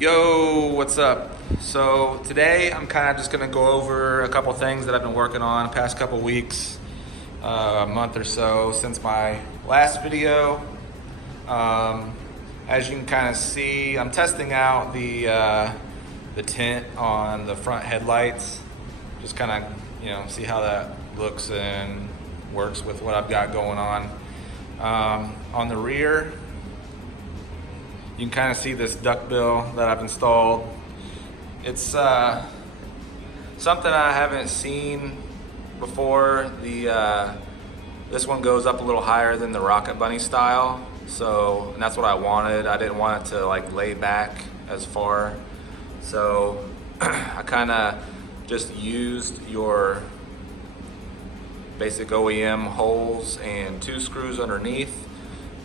Yo, what's up? So today I'm kind of just gonna go over a couple things that I've been working on the past couple weeks, a month or so since my last video. Um, as you can kind of see, I'm testing out the tint on the front headlights. Just kind of see how that looks and works with what I've got going on. On the rear, you can kind of see this duckbill that I've installed. It's something I haven't seen before. This one goes up a little higher than the Rocket Bunny style, and that's what I wanted. I didn't want it to like lay back as far, so I kind of just used your basic OEM holes and 2 screws underneath,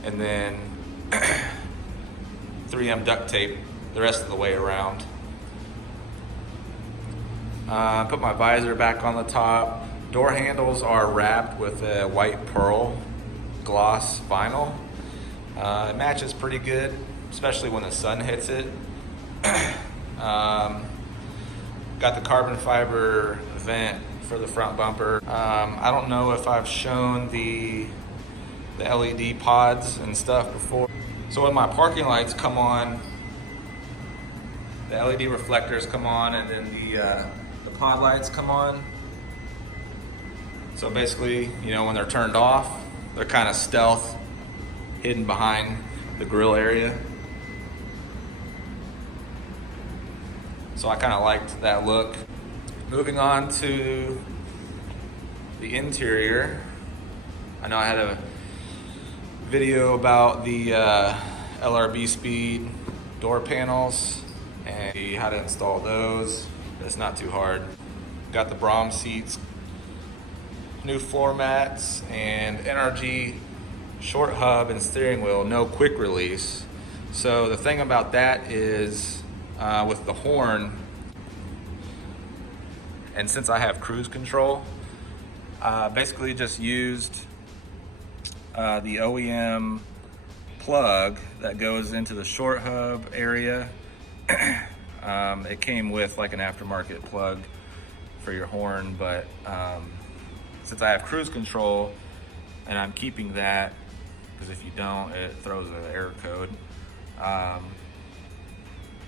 and then 3M duct tape the rest of the way around. Put my visor back on the top. Door handles are wrapped with a white pearl gloss vinyl. It matches pretty good, especially when the sun hits it. Got the carbon fiber vent for the front bumper. I don't know if I've shown the LED pods and stuff before. So when my parking lights come on, the LED reflectors come on, and then the pod lights come on. So basically, when they're turned off, they're kind of stealth, hidden behind the grill area. So I kind of liked that look. Moving on to the interior. I know I had a video about the LRB Speed door panels and how to install those. It's not too hard. Got the Brahms seats, new floor mats, and NRG short hub and steering wheel, no quick release. So the thing about that is with the horn, and since I have cruise control, basically just used the OEM plug that goes into the short hub area. It came with like an aftermarket plug for your horn, but since I have cruise control and I'm keeping that, because if you don't, it throws an error code.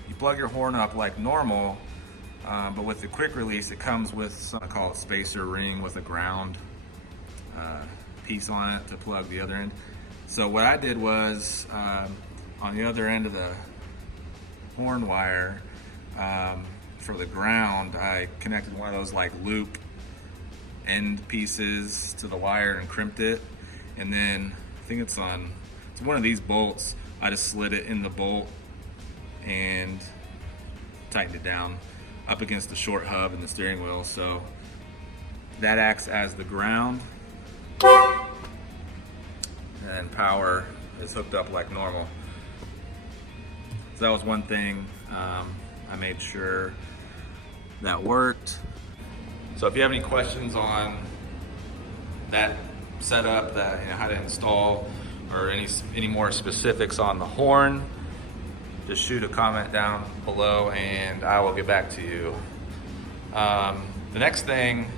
You plug your horn up like normal, but with the quick release, it comes with something called a spacer ring with a ground piece on it to plug the other end. So what I did was, on the other end of the horn wire, for the ground, I connected one of those like loop end pieces to the wire and crimped it. And then I think it's one of these bolts. I just slid it in the bolt and tightened it down up against the short hub and the steering wheel. So that acts as the ground, and power is hooked up like normal. So that was one thing. I made sure that worked. So if you have any questions on that setup, how to install, or any more specifics on the horn, just shoot a comment down below and I will get back to you. The next thing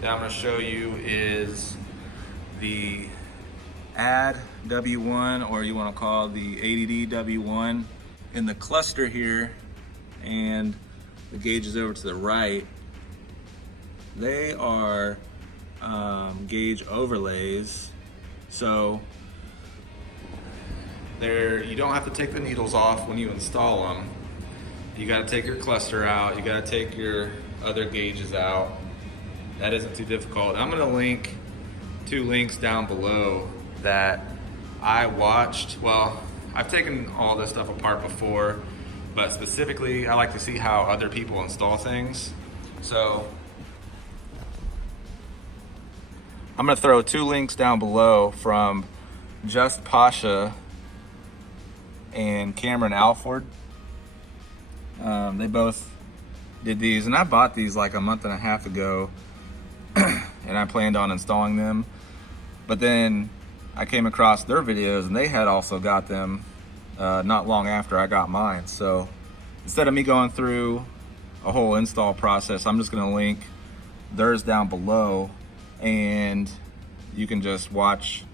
that I'm going to show you is the ADD W1, or you want to call the ADD W1. In the cluster here, and the gauges over to the right, they are gauge overlays. So you don't have to take the needles off when you install them. You got to take your cluster out, you got to take your other gauges out. That isn't too difficult. I'm going to link 2 links down below that I watched. Well, I've taken all this stuff apart before, but specifically I like to see how other people install things. So I'm going to throw 2 links down below from Just Pasha and Cameron Alford. They both did these, and I bought these like a month and a half ago and I planned on installing them, but then I came across their videos and they had also got them not long after I got mine. So instead of me going through a whole install process, I'm just going to link theirs down below, and you can just watch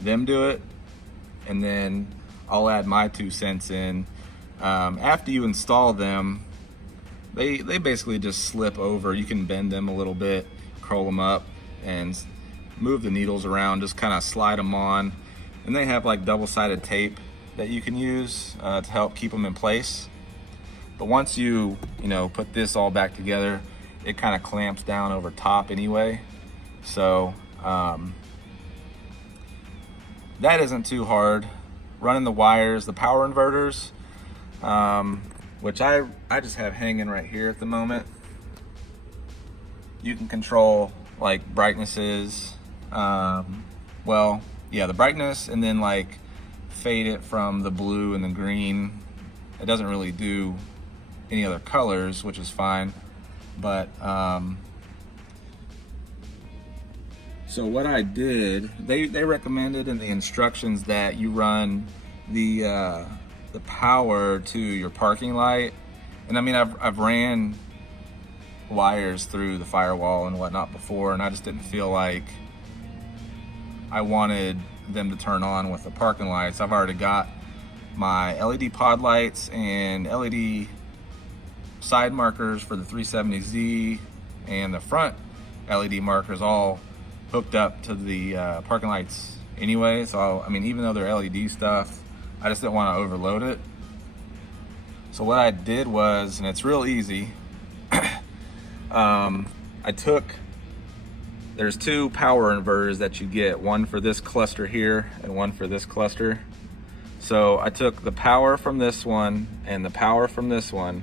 them do it, and then I'll add my 2 cents in. After you install them, they basically just slip over. You can bend them a little bit, curl them up, and move the needles around, just kind of slide them on. And they have like double-sided tape that you can use to help keep them in place. But once you put this all back together, it kind of clamps down over top anyway. So that isn't too hard. Running the wires, the power inverters, which I just have hanging right here at the moment. You can control like brightnesses, well, yeah, the brightness, and then like fade it from the blue and the green. It doesn't really do any other colors, which is fine. But so what I did, they recommended in the instructions that you run the power to your parking light. And I mean, I've ran wires through the firewall and whatnot before, and I just didn't feel like I wanted them to turn on with the parking lights. I've already got my LED pod lights and LED side markers for the 370Z and the front LED markers all hooked up to the parking lights anyway. So I mean, even though they're LED stuff, I just didn't want to overload it. So what I did was, and it's real easy, there's 2 power inverters that you get, one for this cluster here and one for this cluster. So I took the power from this one and the power from this one,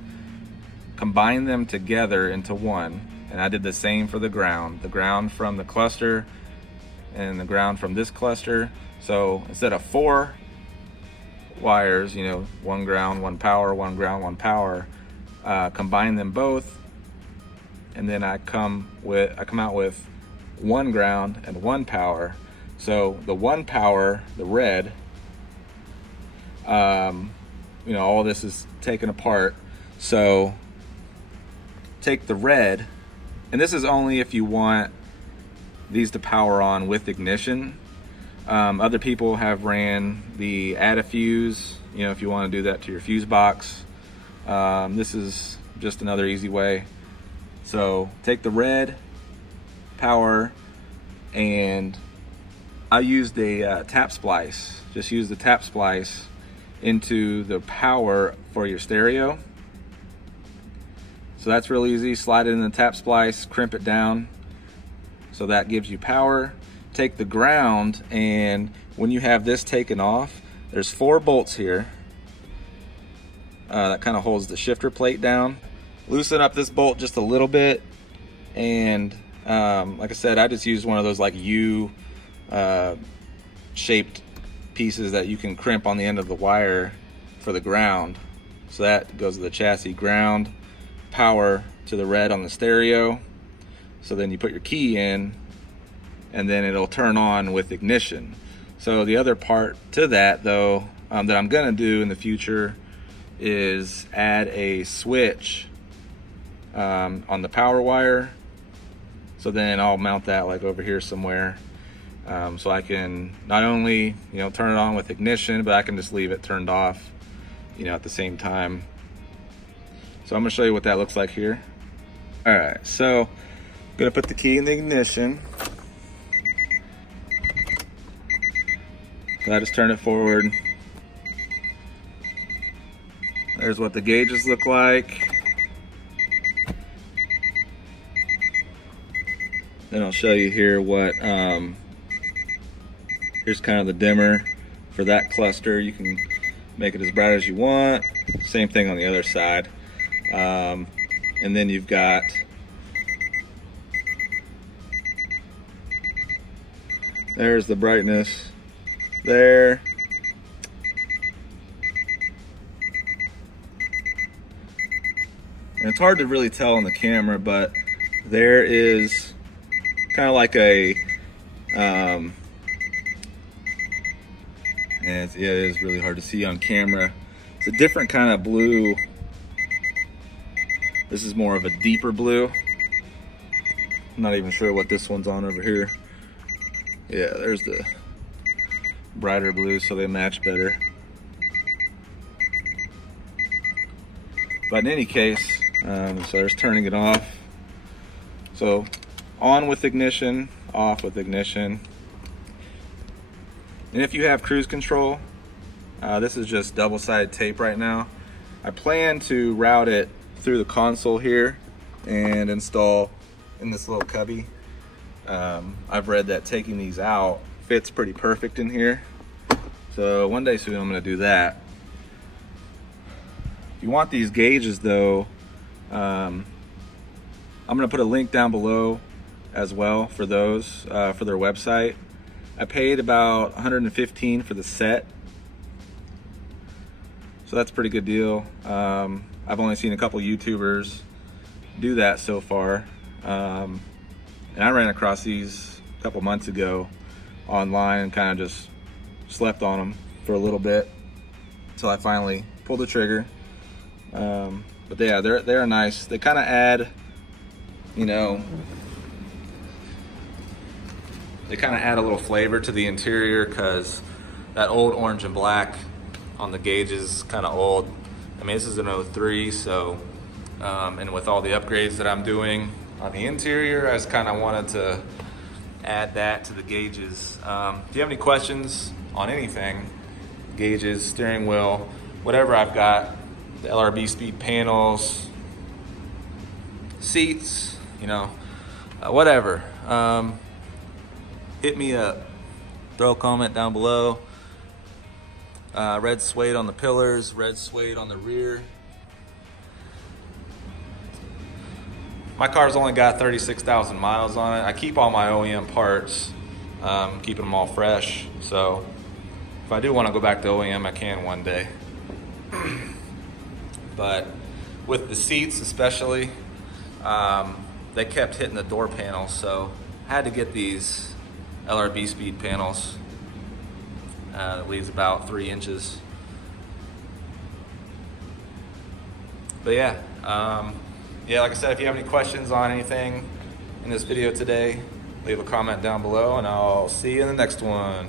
combined them together into one, and I did the same for the ground from the cluster and the ground from this cluster. So instead of 4 wires, 1 ground, 1 power, 1 ground, 1 power, combine them both, and then I come out with 1 ground and 1 power. So the 1 power, the red, all this is taken apart. So take the red, and this is only if you want these to power on with ignition. Other people have ran the add a fuse, if you want to do that to your fuse box. This is just another easy way. So take the red power, and I used a tap splice. Just use the tap splice into the power for your stereo. So that's real easy. Slide it in the tap splice, crimp it down, so that gives you power. Take the ground, and when you have this taken off, there's 4 bolts here that kind of holds the shifter plate down. Loosen up this bolt just a little bit, and like I said, I just used one of those like U shaped pieces that you can crimp on the end of the wire for the ground. So that goes to the chassis. Ground, power to the red on the stereo. So then you put your key in, and then it'll turn on with ignition. So the other part to that though, that I'm gonna do in the future, is add a switch on the power wire. So then I'll mount that like over here somewhere, so I can not only turn it on with ignition, but I can just leave it turned off at the same time. So I'm gonna show you what that looks like here. All right, so I'm gonna put the key in the ignition. So I just turn it forward. There's what the gauges look like. Then I'll show you here what, here's kind of the dimmer for that cluster. You can make it as bright as you want. Same thing on the other side. And then you've got there's the brightness there. And it's hard to really tell on the camera, but there is kind of like a and it is really hard to see on camera. It's a different kind of blue This is more of a deeper blue. I'm not even sure what this one's on over here. Yeah, there's the brighter blue, so they match better. But in any case, so there's turning it off. So on with ignition, off with ignition. And if you have cruise control, this is just double-sided tape right now. I plan to route it through the console here and install in this little cubby. I've read that taking these out fits pretty perfect in here. So one day soon I'm gonna do that. If you want these gauges though, I'm gonna put a link down below as well for those, for their website. I paid about $115 for the set. So that's a pretty good deal. I've only seen a couple YouTubers do that so far. And I ran across these a couple months ago online and kind of just slept on them for a little bit until I finally pulled the trigger. But yeah, they're nice. They kind of add, you know, they kind of add a little flavor to the interior, because that old orange and black on the gauge is kind of old. I mean, this is an 03, so and with all the upgrades that I'm doing on the interior, I just kind of wanted to add that to the gauges. If you have any questions on anything, gauges, steering wheel, whatever I've got, the LRB speed panels, seats, you know, whatever, hit me up. Throw a comment down below. Red suede on the pillars, red suede on the rear. My car's only got 36,000 miles on it. I keep all my OEM parts, keeping them all fresh. So if I do want to go back to OEM, I can one day. But with the seats especially, they kept hitting the door panels, so I had to get these LRB speed panels. That leaves about 3 inches. But yeah, like I said, if you have any questions on anything in this video today, leave a comment down below, and I'll see you in the next one.